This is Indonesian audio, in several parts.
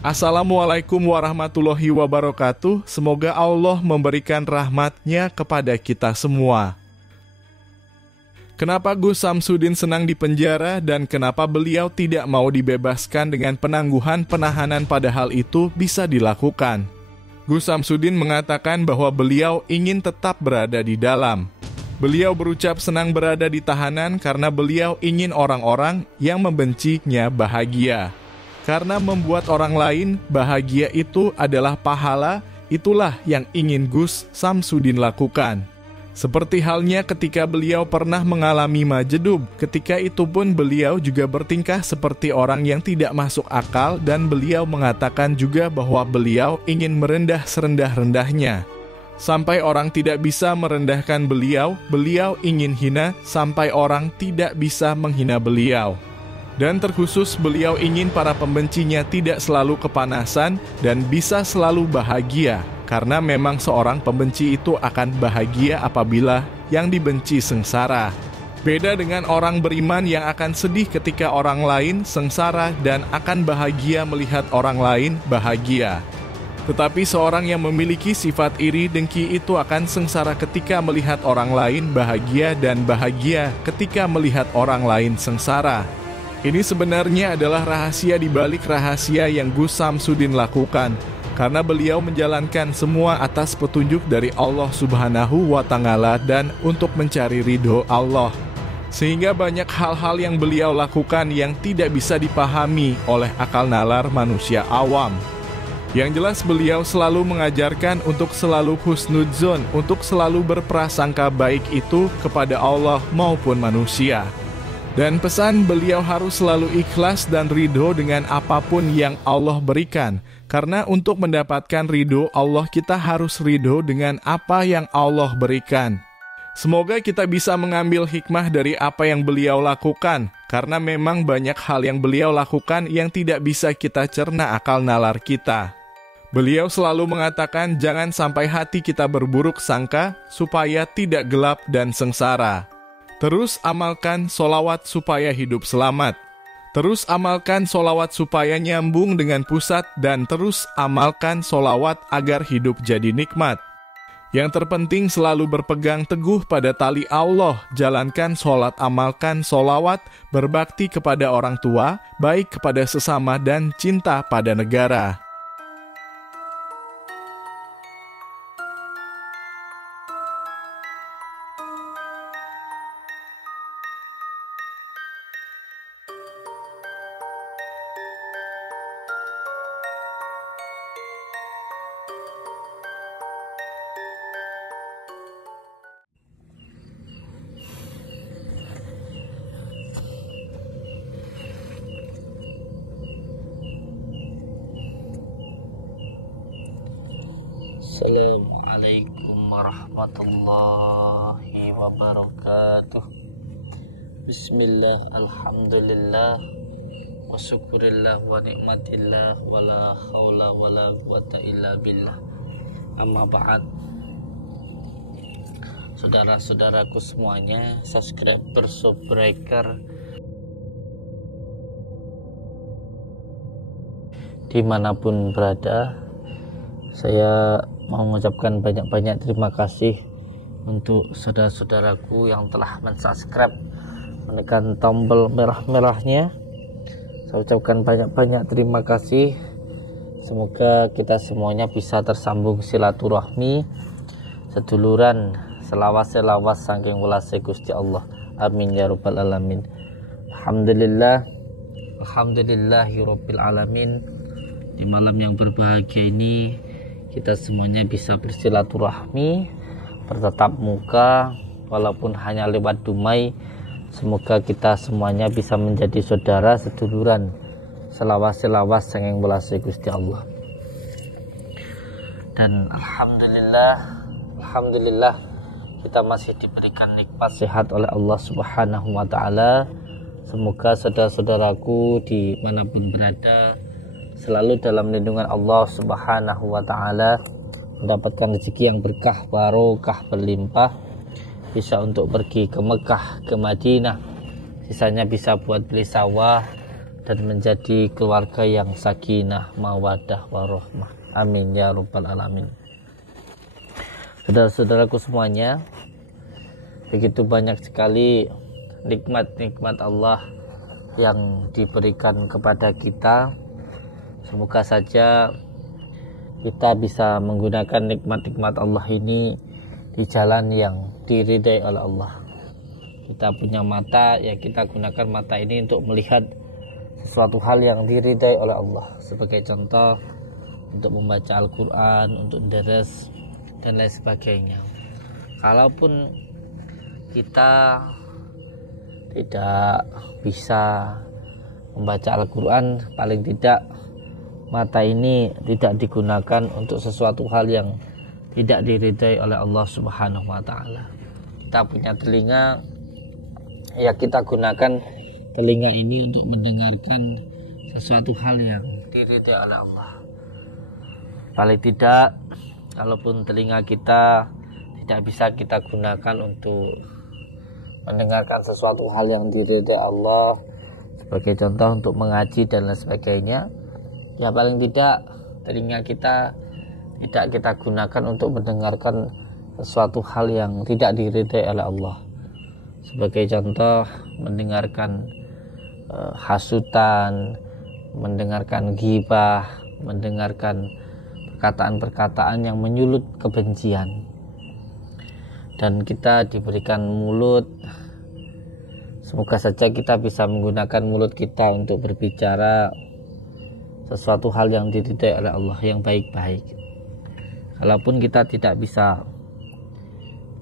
Assalamualaikum warahmatullahi wabarakatuh. Semoga Allah memberikan rahmat-Nya kepada kita semua. Kenapa Gus Samsudin senang dipenjara dan kenapa beliau tidak mau dibebaskan dengan penangguhan penahanan padahal itu bisa dilakukan? Gus Samsudin mengatakan bahwa beliau ingin tetap berada di dalam. Beliau berucap senang berada di tahanan karena beliau ingin orang-orang yang membencinya bahagia. Karena membuat orang lain bahagia itu adalah pahala, itulah yang ingin Gus Samsudin lakukan. Seperti halnya ketika beliau pernah mengalami majedub, ketika itu pun beliau juga bertingkah seperti orang yang tidak masuk akal dan beliau mengatakan juga bahwa beliau ingin merendah serendah-rendahnya. Sampai orang tidak bisa merendahkan beliau, beliau ingin hina sampai orang tidak bisa menghina beliau. Dan terkhusus beliau ingin para pembencinya tidak selalu kepanasan dan bisa selalu bahagia. Karena memang seorang pembenci itu akan bahagia apabila yang dibenci sengsara. Beda dengan orang beriman yang akan sedih ketika orang lain sengsara dan akan bahagia melihat orang lain bahagia. Tetapi seorang yang memiliki sifat iri dengki itu akan sengsara ketika melihat orang lain bahagia dan bahagia ketika melihat orang lain sengsara. Ini sebenarnya adalah rahasia di balik rahasia yang Gus Samsudin lakukan, karena beliau menjalankan semua atas petunjuk dari Allah Subhanahu wa Ta'ala dan untuk mencari ridho Allah. Sehingga banyak hal-hal yang beliau lakukan yang tidak bisa dipahami oleh akal nalar manusia awam. Yang jelas beliau selalu mengajarkan untuk selalu husnudzon, untuk selalu berprasangka baik itu kepada Allah maupun manusia. Dan pesan beliau harus selalu ikhlas dan ridho dengan apapun yang Allah berikan. Karena untuk mendapatkan ridho Allah kita harus ridho dengan apa yang Allah berikan. Semoga kita bisa mengambil hikmah dari apa yang beliau lakukan. Karena memang banyak hal yang beliau lakukan yang tidak bisa kita cerna akal nalar kita. Beliau selalu mengatakan jangan sampai hati kita berburuk sangka supaya tidak gelap dan sengsara. Terus amalkan solawat supaya hidup selamat. Terus amalkan solawat supaya nyambung dengan pusat dan terus amalkan solawat agar hidup jadi nikmat. Yang terpenting selalu berpegang teguh pada tali Allah, jalankan sholat, amalkan solawat, berbakti kepada orang tua, baik kepada sesama dan cinta pada negara. Assalamualaikum warahmatullahi wabarakatuh. Bismillah, alhamdulillah, wa syukurillah wa nikmatillah, wa la hawla wa la quwata illa billah. Amma ba'd. Saudara-saudaraku semuanya, subscriber, subbreaker dimanapun berada, saya mau mengucapkan banyak-banyak terima kasih untuk saudara-saudaraku yang telah mensubscribe, menekan tombol merah-merahnya. Saya ucapkan banyak-banyak terima kasih. Semoga kita semuanya bisa tersambung silaturahmi, seduluran, selawas-selawas saking welase Gusti Allah. Amin ya rabbal alamin. Alhamdulillahirabbil alamin. Di malam yang berbahagia ini kita semuanya bisa bersilaturahmi, bertatap muka, walaupun hanya lewat dumai. Semoga kita semuanya bisa menjadi saudara seduluran, selawas-selawas sanging welase Gusti Allah. Dan alhamdulillah kita masih diberikan nikmat sehat oleh Allah Subhanahu wa Ta'ala. Semoga saudara-saudaraku dimanapun berada selalu dalam lindungan Allah Subhanahu wa Ta'ala, mendapatkan rezeki yang berkah, barokah, berlimpah, bisa untuk pergi ke Mekah, ke Madinah, sisanya bisa buat beli sawah, dan menjadi keluarga yang sakinah, mawaddah, warahmah. Amin ya rabbal alamin. Saudara-saudaraku semuanya, begitu banyak sekali nikmat-nikmat Allah yang diberikan kepada kita. Semoga saja kita bisa menggunakan nikmat-nikmat Allah ini di jalan yang diridai oleh Allah. Kita punya mata, ya kita gunakan mata ini untuk melihat sesuatu hal yang diridai oleh Allah. Sebagai contoh, untuk membaca Al-Quran, untuk deres, dan lain sebagainya. Kalaupun kita tidak bisa membaca Al-Quran, paling tidak mata ini tidak digunakan untuk sesuatu hal yang tidak diridai oleh Allah Subhanahu wa Ta'ala. Kita punya telinga, ya kita gunakan telinga ini untuk mendengarkan sesuatu hal yang diridai oleh Allah. Paling tidak, kalaupun telinga kita tidak bisa kita gunakan untuk mendengarkan sesuatu hal yang diridai Allah, sebagai contoh untuk mengaji dan lain sebagainya, ya paling tidak telinga kita tidak kita gunakan untuk mendengarkan sesuatu hal yang tidak diridai oleh Allah. Sebagai contoh, mendengarkan hasutan, mendengarkan ghibah, mendengarkan perkataan-perkataan yang menyulut kebencian. Dan kita diberikan mulut, semoga saja kita bisa menggunakan mulut kita untuk berbicara sesuatu hal yang diridai oleh Allah, yang baik-baik. Kalaupun kita tidak bisa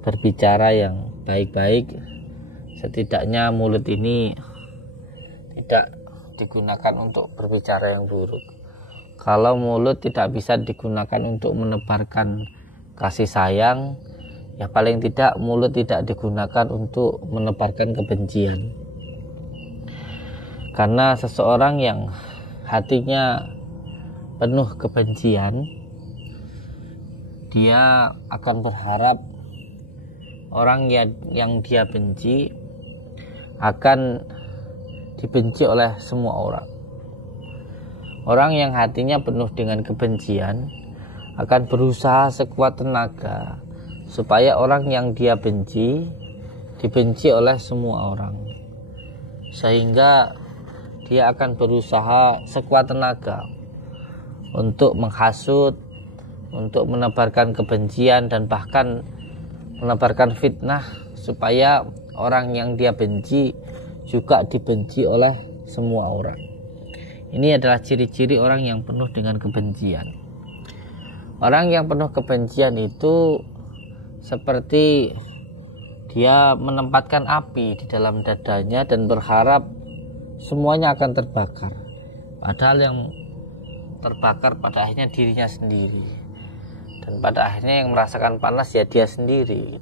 berbicara yang baik-baik, setidaknya mulut ini tidak digunakan untuk berbicara yang buruk. Kalau mulut tidak bisa digunakan untuk menebarkan kasih sayang, ya paling tidak mulut tidak digunakan untuk menebarkan kebencian. Karena seseorang yang hatinya penuh kebencian, dia akan berharap orang yang dia benci akan dibenci oleh semua orang. Orang yang hatinya penuh dengan kebencian akan berusaha sekuat tenaga supaya orang yang dia benci dibenci oleh semua orang, sehingga dia akan berusaha sekuat tenaga untuk menghasut, untuk menebarkan kebencian, dan bahkan menebarkan fitnah supaya orang yang dia benci juga dibenci oleh semua orang. Ini adalah ciri-ciri orang yang penuh dengan kebencian. Orang yang penuh kebencian itu seperti dia menempatkan api di dalam dadanya dan berharap semuanya akan terbakar. Padahal yang terbakar pada akhirnya dirinya sendiri. Dan pada akhirnya yang merasakan panas ya dia sendiri.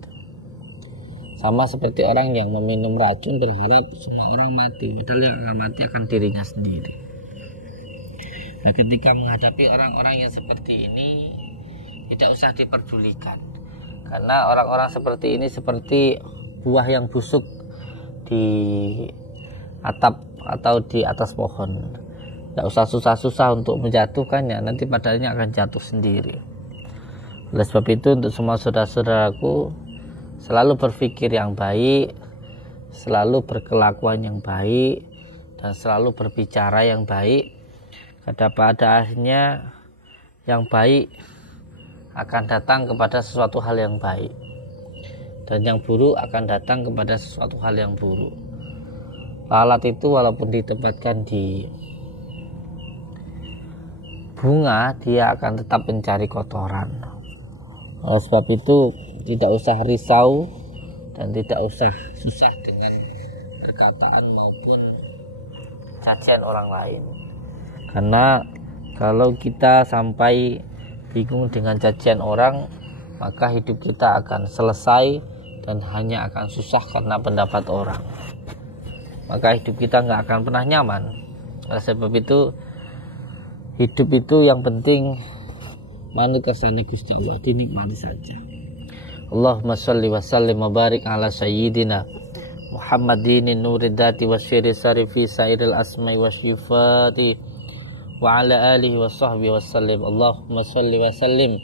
Sama seperti orang yang meminum racun berharap semua orang mati. Padahal yang akan mati akan dirinya sendiri. Nah, ketika menghadapi orang-orang yang seperti ini, tidak usah diperdulikan. Karena orang-orang seperti ini seperti buah yang busuk di atap atau di atas pohon. Tidak usah susah-susah untuk menjatuhkannya, nanti padanya akan jatuh sendiri. Oleh sebab itu, untuk semua saudara-saudaraku, selalu berpikir yang baik, selalu berkelakuan yang baik, dan selalu berbicara yang baik. Pada akhirnya yang baik akan datang kepada sesuatu hal yang baik, dan yang buruk akan datang kepada sesuatu hal yang buruk. Lalat itu walaupun ditempatkan di bunga, dia akan tetap mencari kotoran. Oleh sebab itu tidak usah risau dan tidak usah susah dengan perkataan maupun cacian orang lain. Karena kalau kita sampai bingung dengan cacian orang, maka hidup kita akan selesai dan hanya akan susah karena pendapat orang. Maka hidup kita nggak akan pernah nyaman. Oleh sebab itu, hidup itu yang penting manut kersane Gusti Allah, dinikmati saja. Allahumma sholli wa sallim wa barik ala sayyidina Muhammadin nuridati wa syiri sarifi sairil asma'i wa syifati wa ala alihi wa sahbihi wa sallim. Allahumma salli wa sallim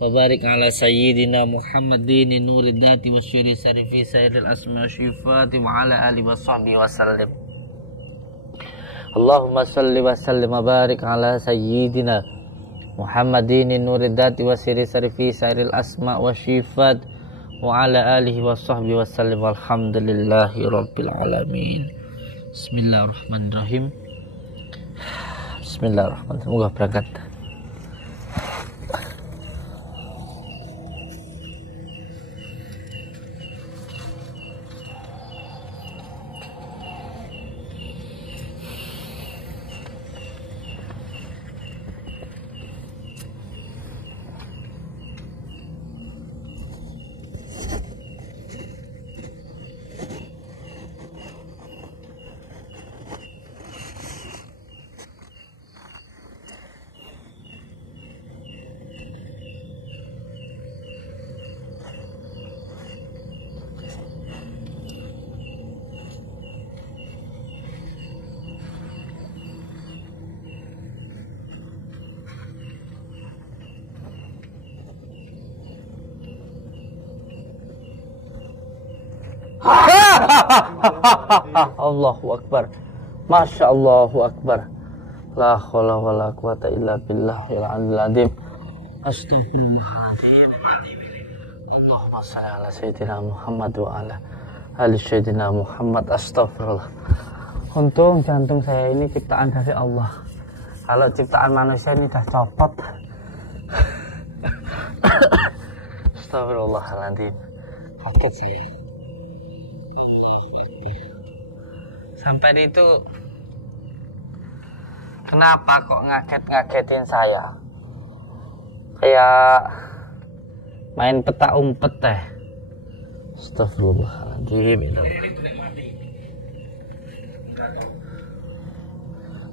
wa barik ala sayyidina Muhammadin nuridati wa syiri sarifi sairil asma'i wa syifati wa ala alihi wa sahbihi wa sallim. Allahumma salli wa sallim wa barik ala sayyidina Muhammadin nuridati wa syiri sarifi sairil asma' wa syifat wa ala alihi wa sahbihi wa sallim. Walhamdulillahi rabbil alamin. Bismillahirrahmanirrahim. Bismillahirrahmanirrahim. Semoga berangkat. Allahu Akbar. Masya Allahu Akbar. La haula wa la quwata illa billahil aliyil azim. Astaghfirullahaladzim. Allahumma shalli ala sayyidina Muhammad wa ala ali sayyidina Muhammad. Astaghfirullah. Untung jantung saya ini ciptaan dari Allah. Kalau ciptaan manusia ini dah copot. Astaghfirullahaladzim. Kaget sih. Sampai itu kenapa kok ngagetin saya? Kayak main petak umpet teh. Astagfirullahaladzim.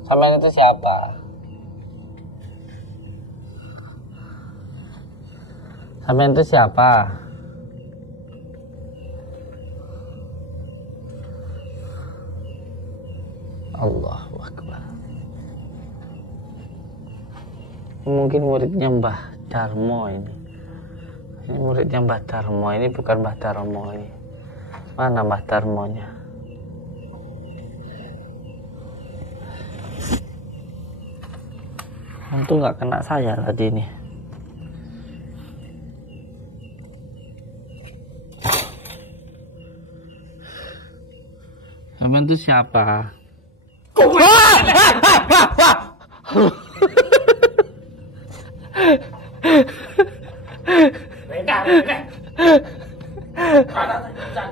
Sampai itu siapa? Sampai itu siapa? Allahu Akbar. Mungkin muridnya Mbah Darmo ini. Ini muridnya Mbah Darmo. Ini bukan Mbah Darmo ini. Mana Mbah Darmonya? Untung nggak kena saya tadi ini. Sampai itu siapa?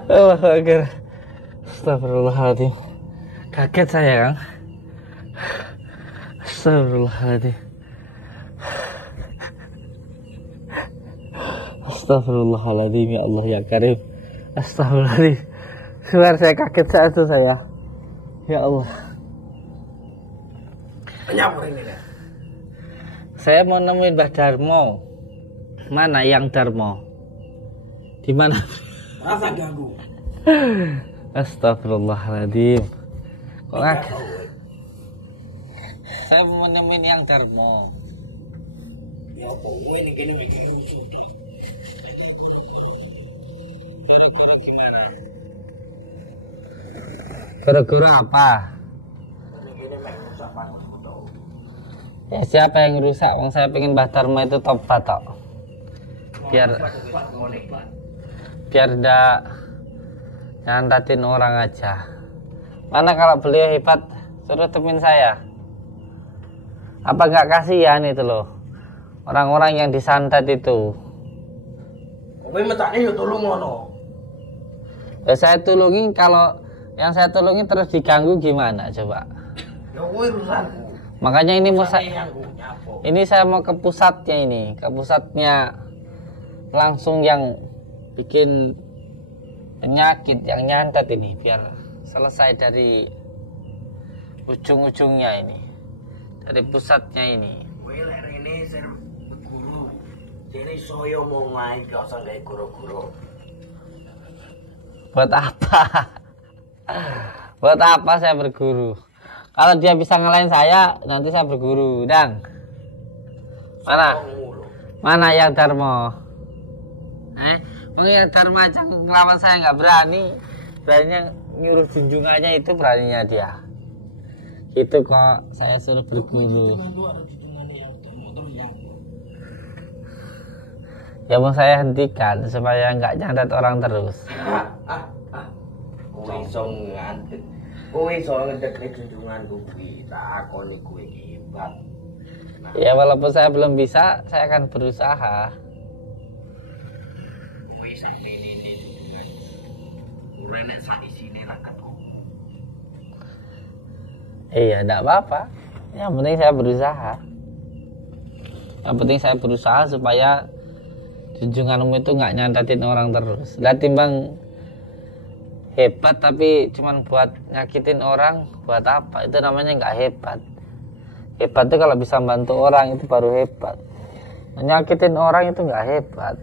Allahu Akbar. Astagfirullahaladzim. Kaget saya, Kang. Astagfirullahaladzim. Astagfirullahaladzim, ya Allah ya Karim. Astagfirullahaladzim. Suara saya kaget saat itu saya. Ya Allah. Saya mau nemuin Mbah Darmo. Mana yang Darmo? Di mana? Rasa ganggu. Astagfirullahaladzim. Kok ngaget? Saya mau nemuin yang Darmo. Ya apa ini gini mikirnya. Gara-gara gimana? Gara-gara apa? Ya siapa yang rusak? Wong saya pengen Mbah Darmo itu tobat tok. Biar ndak nyantatin orang aja. Mana kalau beliau hebat suruh temuin saya. Apa nggak kasihan itu loh orang-orang yang disantet itu. Kowe metake yo tolong ngono. Ya saya tulungi, kalau yang saya tulungi terus diganggu gimana coba? Ya kowe urusanku. Makanya ini mau saya mau ke pusatnya ini, ke pusatnya langsung yang bikin penyakit yang nyantet ini biar selesai dari ujung-ujungnya ini, dari pusatnya ini. Kowe lek rene ser guru. Jene saya mau main gak usah gawe guru-guru. Buat apa? Buat apa saya berguru? Kalau dia bisa ngalahin saya, nanti saya berguru. Dang. Mana yang Dharma? Yang Dharma aja ngelawan saya nggak berani. Beraninya nyuruh junjungannya itu beraninya dia. Itu kok saya suruh berguru. Ya mau saya hentikan supaya nggak nyandat orang terus. Kowe iso ngantet. Kowe iso ngedek junjungan kuwi, tak akoni kowe hebat. Ya walaupun saya belum bisa, saya akan berusaha. Kowe sakmene junjungan. Ora nek sak isine rakatku. Iya, enggak apa-apa. Yang penting saya berusaha. Yang penting saya berusaha supaya junjunganmu itu nggak nyandatin orang terus. Lah timbang hebat tapi cuman buat nyakitin orang, buat apa? Itu namanya nggak hebat. Hebat itu kalau bisa bantu orang itu baru hebat. Nyakitin orang itu nggak hebat.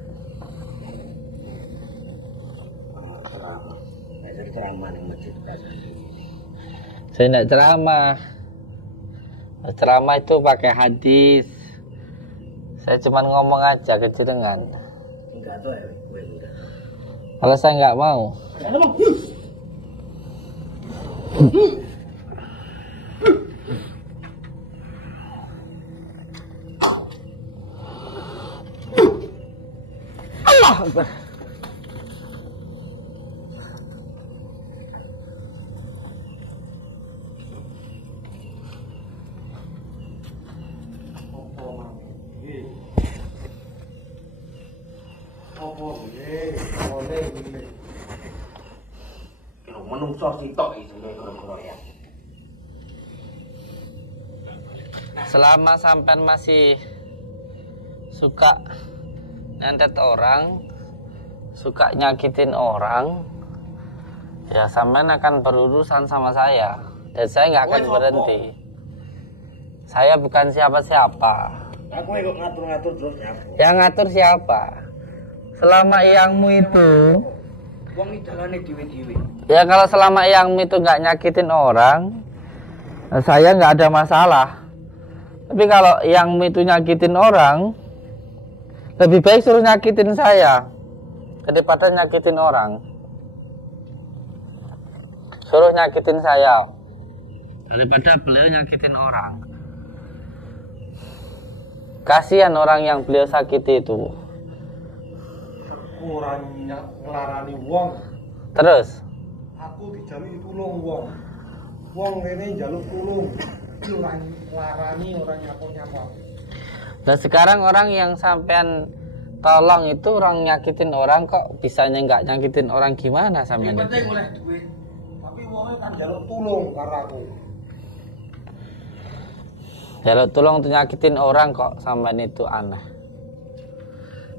Saya tidak ceramah. Ceramah itu pakai hadis. Saya cuma ngomong aja kejenengan. Enggak tahu ya, kowe enggak. Kalau saya nggak mau. Allah Akbar. Menungso sitok iki kira-kira ya. Selama sampean masih suka nyantet orang, suka nyakitin orang, ya sampean akan berurusan sama saya. Dan saya nggak akan berhenti. Saya bukan siapa-siapa. Aku kok ngatur-ngatur terus nyapu. Yang ngatur siapa? Selama eyangmu itu, Wong iki dalane dhewe-dhewe. ya kalau selama eyangmu itu nggak nyakitin orang, saya nggak ada masalah. Tapi kalau eyangmu itu nyakitin orang, lebih baik suruh nyakitin saya daripada nyakitin orang. Suruh nyakitin saya daripada beliau nyakitin orang. Kasihan orang yang beliau sakiti itu. Kurangnya ngelarani wong, Terus aku dijaluki tulung wong. Wong rene njaluk tulung, ngelarani orang nyapa-nyapa. nah sekarang orang yang sampean tolong itu orang nyakitin orang, kok bisanya nggak nyakitin orang, gimana sampean Yang itu? penting oleh duit. Tapi wongnya kan njaluk tulung karo aku. Kalau tolong untuk nyakitin orang kok sampean itu aneh.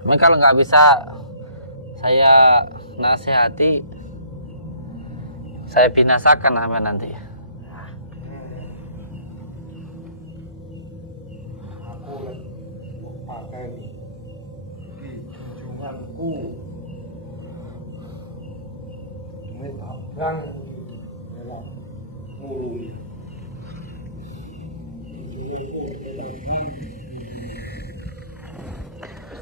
Tapi kalau nggak bisa saya nasihati, saya binasakan sampean nanti. Aku lek pakai di junjunganku. Duit abang dalam mulu.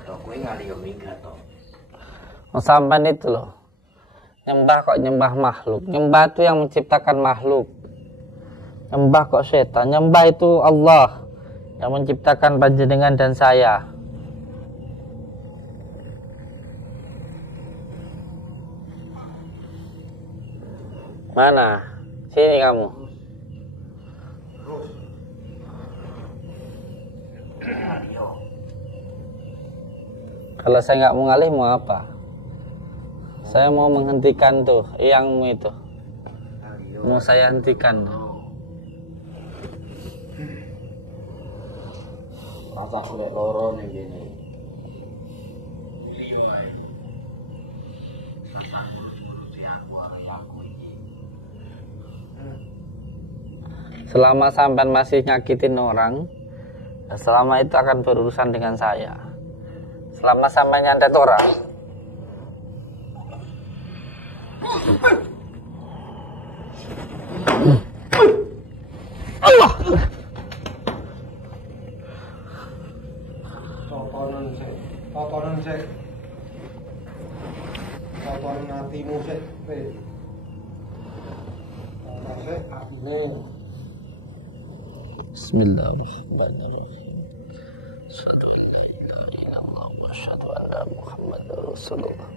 Tok kowe ngali yo minggat to. Sampean itu loh, nyembah kok nyembah makhluk. Nyembah itu yang menciptakan makhluk. Nyembah kok setan. Nyembah itu Allah yang menciptakan panjenengan dan saya. Mana? Sini kamu. Kalau saya nggak mau ngalih mau apa? Saya mau menghentikan tuh eyangmu itu. Mau saya hentikan. Rasa golek loro ning kene. Selama sampean masih nyakitin orang, selama itu akan berurusan dengan saya. Selama sampai nyantet orang, Allah. Totonan sik. Totonan hatimu sik. Totonan sik atine. Bismillahirrahmanirrahim. Asyhadu an la ilaha illallah wa asyhadu anna Muhammadar Rasulullah.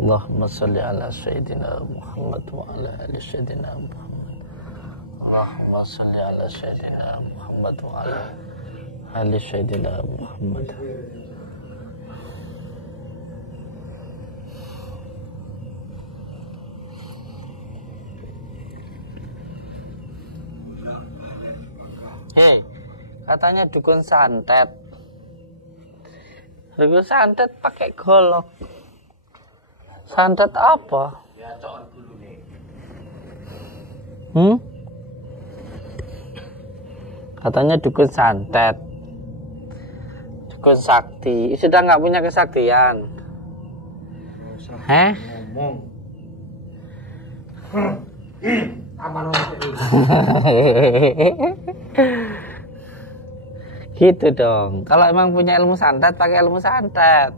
Allahumma shalli ala sayyidina Muhammad wa ala ali sayyidina Muhammad. Allahumma shalli ala sayyidina Muhammad wa ala ali sayyidina Muhammad. Katanya dukun santet. Dukun santet pakai golok. Santet apa? Katanya dukun santet. Dukun sakti. Sudah nggak punya kesaktian. Ngomong. Apa namanya? Gitu dong. Kalau emang punya ilmu santet, pakai ilmu santet.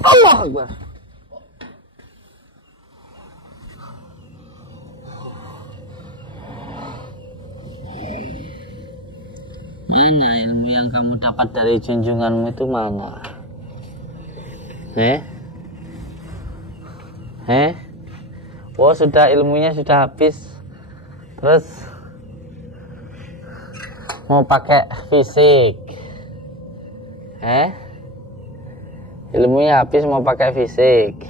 Allahu Akbar. Mana ilmu yang kamu dapat dari junjunganmu itu mana? Oh sudah, ilmunya sudah habis. Terus mau pakai fisik. Ilmunya habis mau pakai fisik.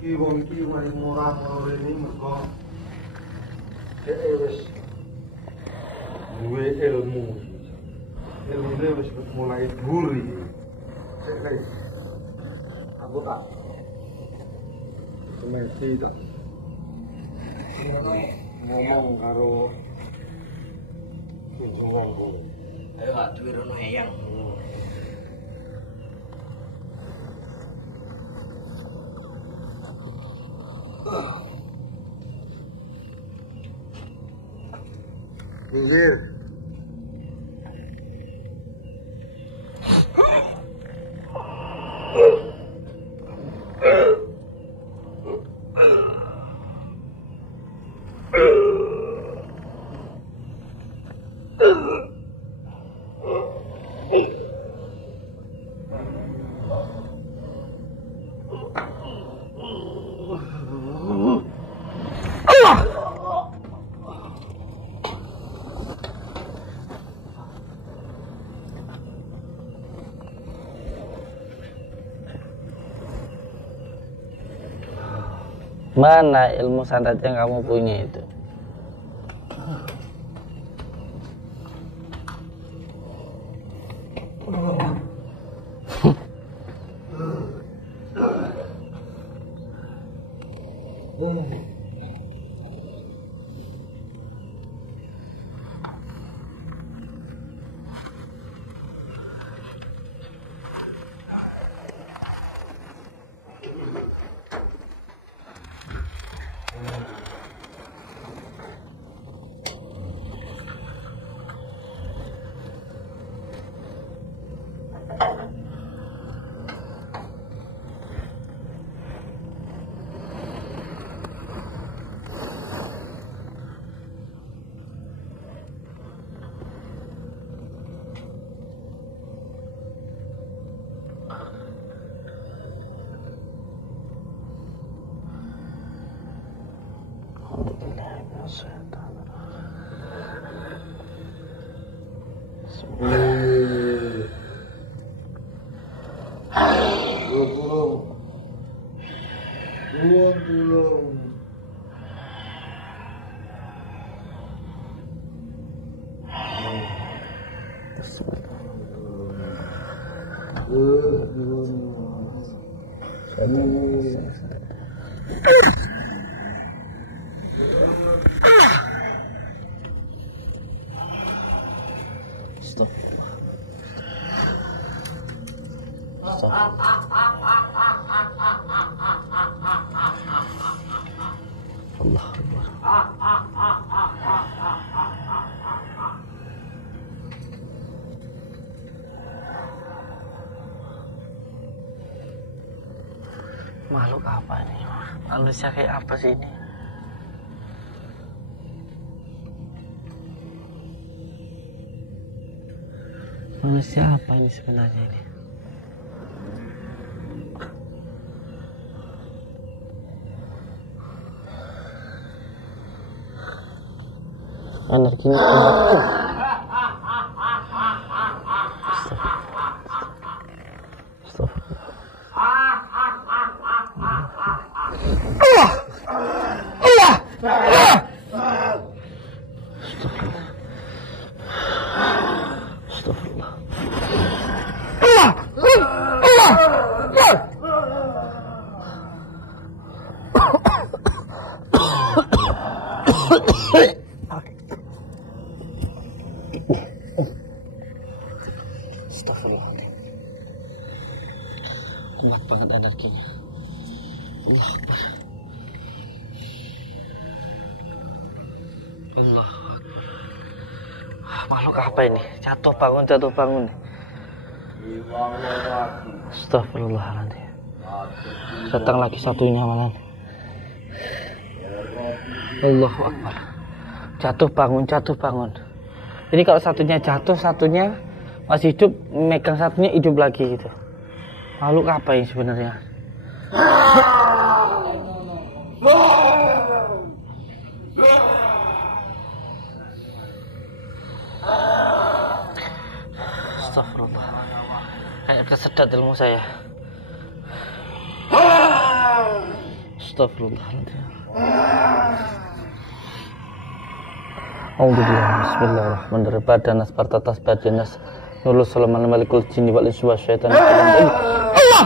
Iki wong iki mari murah rene mergo dhek wis duwe ilmu. Ilmune wis mulai dhuwur iki. Sik aku tak mesti tak ngomong karo junjunganku. Ayo gak duwe rono eyang. Minggir. Mana ilmu santet yang kamu punya itu? Stop. Allah. Makhluk apa ini? Manusia kayak apa sih ini? Manusia apa ini sebenarnya ini? Energinya kuat. Astagfirullahaladzim. Kuat banget energinya. Allah Akbar. Allah Akbar. Makhluk apa ini? Jatuh bangun. Astagfirullahaladzim. Datang lagi satunya malam. Allah Akbar. Jatuh bangun. Ini kalau satunya jatuh, satunya masih hidup, megang satunya hidup lagi gitu. Makhluk apa ini sebenarnya? Astagfirullah. Kayak kesedot ilmu saya. Astagfirullah. Bismillahirrahmanirrahim. Badanas partatas badanas nulus salaman malikul jinni wal insi wasyaitan. Allah.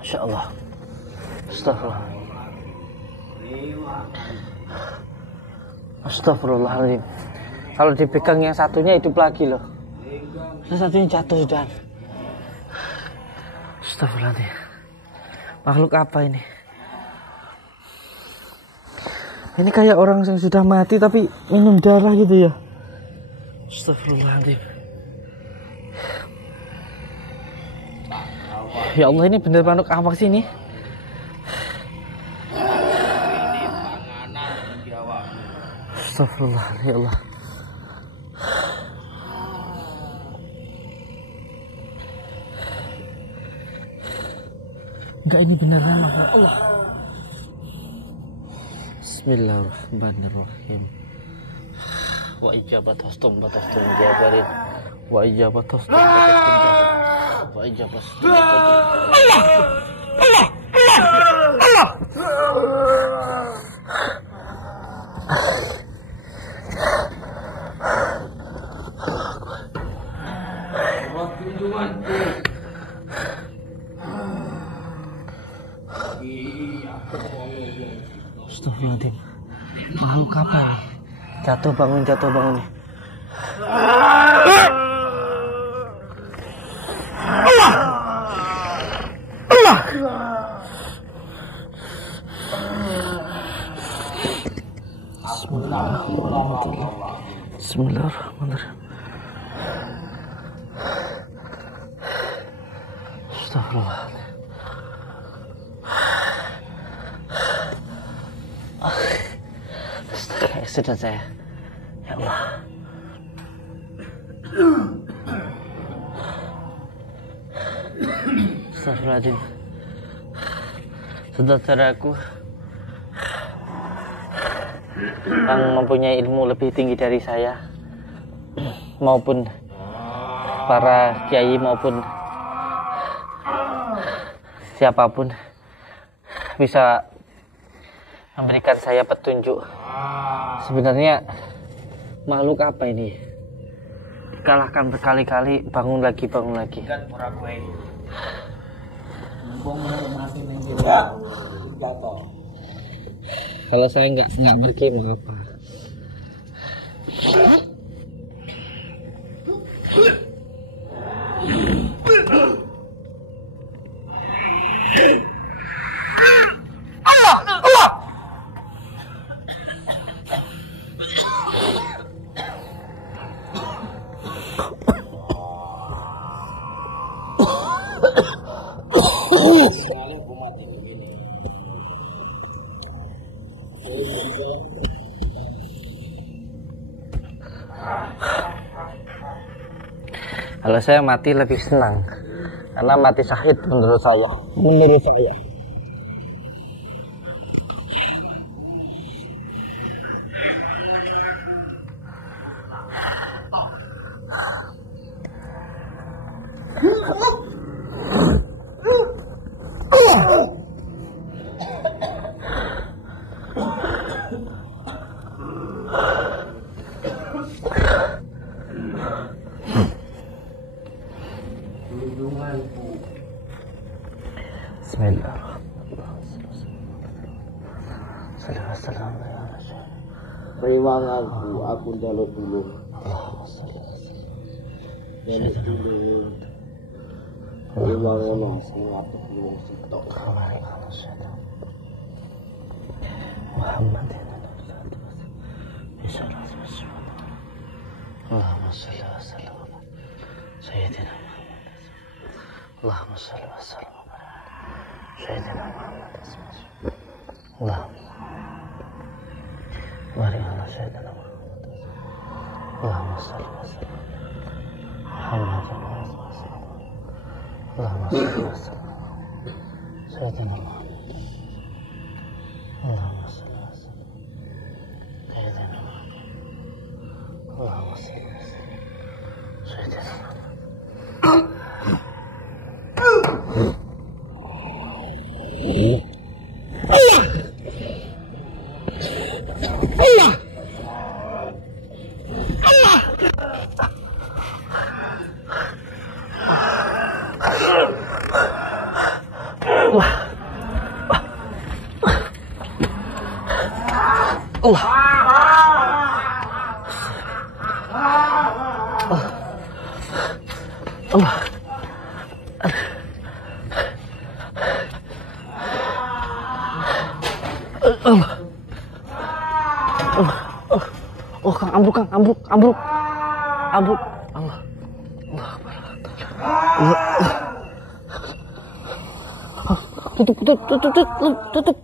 Insyaallah. Astagfirullahaladzim. Kalau dipegang yang satunya hidup lagi loh. Terus satunya jatuh sudah. Astagfirullahaladzim. Makhluk apa ini? Ini kayak orang yang sudah mati tapi minum darah gitu ya. Astagfirullahaladzim. Ya Allah, ini bener makhluk apa sih ini? Astagfirullah, ya Allah. Enggak, ini beneran makhluk Allah. Bismillahirrahmanirrahim. Wa ijabat hostum batastum jabarin. Wa ijabat hostum batastum jabarin. Wa ijabat hostum Allah. Astagfirullahaladzim. Makhluk apa ya? Jatuh bangun. Bismillahirrahmanirrahim. Astagfirullah. Sudah saya. Ya Allah. Astagfirullahaladzim. Saudaraku yang mempunyai ilmu lebih tinggi dari saya, maupun para kiai maupun siapapun, bisa memberikan saya petunjuk. Sebenarnya makhluk apa ini? Dikalahkan berkali-kali, bangun lagi. Kalau saya nggak pergi mau apa? Kalau saya mati lebih senang, karena mati syahid menurut saya. Rewanganku aku njaluk dulu. Jaluk dulu. Rewangan sing ngatur wong sitok. Muhammad Allahumma shalli wa sallim ala sayyidina Muhammad. Allahumma shalli wa sallim ala sayyidina Muhammad. Allahumma barik ala sayyidina Muhammad. Allahumma shalli wa sallim Muhammad. Allahumma shalli wa sallim sayyidina Muhammad. Allahumma shalli wa sallim sayyidina Muhammad. Allahumma shalli wa sallim sayyidina Muhammad. Oh, Kang, ambruk, Allah. Allah. Tutup.